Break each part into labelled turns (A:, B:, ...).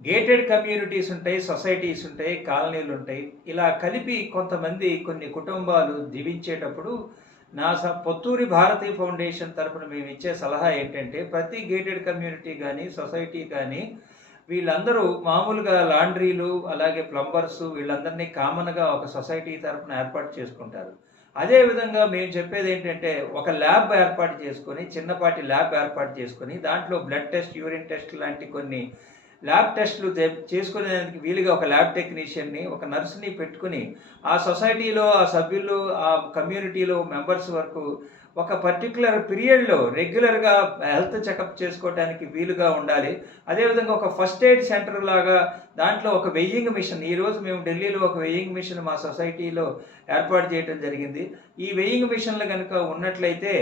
A: Gated communities ఉంటాయి societies ఉంటాయి కాలనీలు ఉంటాయి. ఇలా కలిపి కొంతమంది కొన్ని కుటుంబాలు జీవించేటప్పుడు నా స పొత్తూరి భారతీ ఫౌండేషన్ తరపున మేము ఇచ్చే సలహా ఏంటంటే ప్రతి గేటెడ్ కమ్యూనిటీ కానీ సొసైటీ కానీ వీళ్ళందరూ మామూలుగా లాండ్రీలు అలాగే ప్లంబర్స్ వీళ్ళందరినీ కామన్గా ఒక సొసైటీ తరపున ఏర్పాటు చేసుకుంటారు. అదేవిధంగా మేము చెప్పేది ఏంటంటే ఒక ల్యాబ్ ఏర్పాటు చేసుకొని చిన్నపాటి ల్యాబ్ ఏర్పాటు చేసుకొని దాంట్లో బ్లడ్ టెస్ట్ యూరిన్ టెస్ట్ లాంటి కొన్ని ల్యాబ్ టెస్టులు చేసుకునేదానికి వీలుగా ఒక ల్యాబ్ టెక్నీషియన్ని ఒక నర్స్ని పెట్టుకుని ఆ సొసైటీలో ఆ సభ్యులు ఆ కమ్యూనిటీలో మెంబర్స్ వరకు ఒక పర్టికులర్ పీరియడ్లో రెగ్యులర్గా హెల్త్ చెకప్ చేసుకోవడానికి వీలుగా ఉండాలి. అదేవిధంగా ఒక ఫస్ట్ ఎయిడ్ సెంటర్ లాగా దాంట్లో ఒక వెయ్యింగ్ మిషన్ ఈరోజు మేము ఢిల్లీలో ఒక వెయ్యింగ్ మిషన్ మా సొసైటీలో ఏర్పాటు చేయడం జరిగింది. ఈ వెయ్యింగ్ మిషన్లు కనుక ఉన్నట్లయితే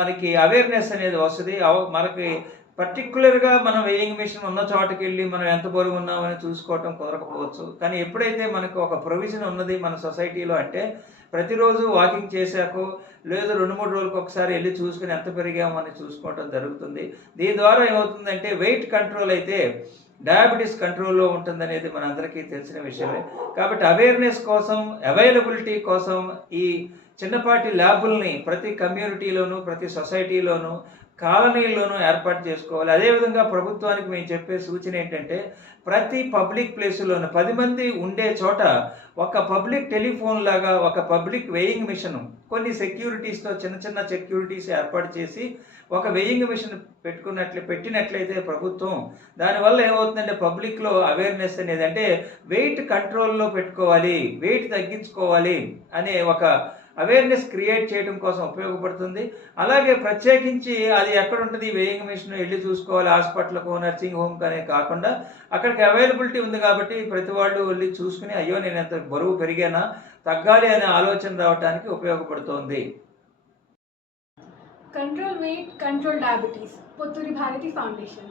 A: మనకి అవేర్నెస్ అనేది వస్తుంది. మనకి పర్టికులర్గా మనం వెయింగ్ మిషన్ ఉన్న చోటకి వెళ్ళి మనం ఎంత బరువు ఉన్నామని చూసుకోవటం కుదరకపోవచ్చు. కానీ ఎప్పుడైతే మనకు ఒక ప్రొవిజన్ ఉన్నది మన సొసైటీలో అంటే ప్రతిరోజు వాకింగ్ చేశాకో లేదు రెండు మూడు రోజులకు ఒకసారి వెళ్ళి చూసుకుని ఎంత పెరిగామని చూసుకోవటం జరుగుతుంది. దీని ద్వారా ఏమవుతుందంటే వెయిట్ కంట్రోల్ అయితే డయాబెటీస్ కంట్రోల్లో ఉంటుందనేది మనందరికీ తెలిసిన విషయమే. కాబట్టి అవేర్నెస్ కోసం అవైలబిలిటీ కోసం ఈ చిన్నపాటి ల్యాబుల్ని ప్రతి కమ్యూనిటీలోనూ ప్రతి సొసైటీలోనూ కాలనీల్లోనూ ఏర్పాటు చేసుకోవాలి. అదేవిధంగా ప్రభుత్వానికి మేము చెప్పే సూచన ఏంటంటే ప్రతి పబ్లిక్ ప్లేసులోనూ పది మంది ఉండే చోట ఒక పబ్లిక్ టెలిఫోన్ లాగా ఒక పబ్లిక్ వెయింగ్ మిషన్ కొన్ని సెక్యూరిటీస్తో చిన్న చిన్న సెక్యూరిటీస్ ఏర్పాటు చేసి ఒక వెయింగ్ మిషన్ పెట్టుకున్నట్లు పెట్టినట్లయితే ప్రభుత్వం దానివల్ల ఏమవుతుందంటే పబ్లిక్లో అవేర్నెస్ అనేది అంటే వెయిట్ కంట్రోల్లో పెట్టుకోవాలి వెయిట్ తగ్గించుకోవాలి అనే ఒక అవేర్నెస్ క్రియేట్ చేయడం కోసం ఉపయోగపడుతుంది. అలాగే ప్రత్యేకించి అది ఎక్కడ ఉంటుంది వెయింగ్ మిషన్ వెళ్ళి చూసుకోవాలి. హాస్పిటల్కు నర్సింగ్ హోమ్ అనేది కాకుండా అక్కడికి అవైలబిలిటీ ఉంది కాబట్టి ప్రతి వాళ్ళు వెళ్ళి చూసుకుని అయ్యో నేను ఎంత బరువు పెరిగానా? తగ్గాలి అనే ఆలోచన రావడానికి ఉపయోగపడుతోంది.
B: Control weight control diabetes Potturi Bharathi foundation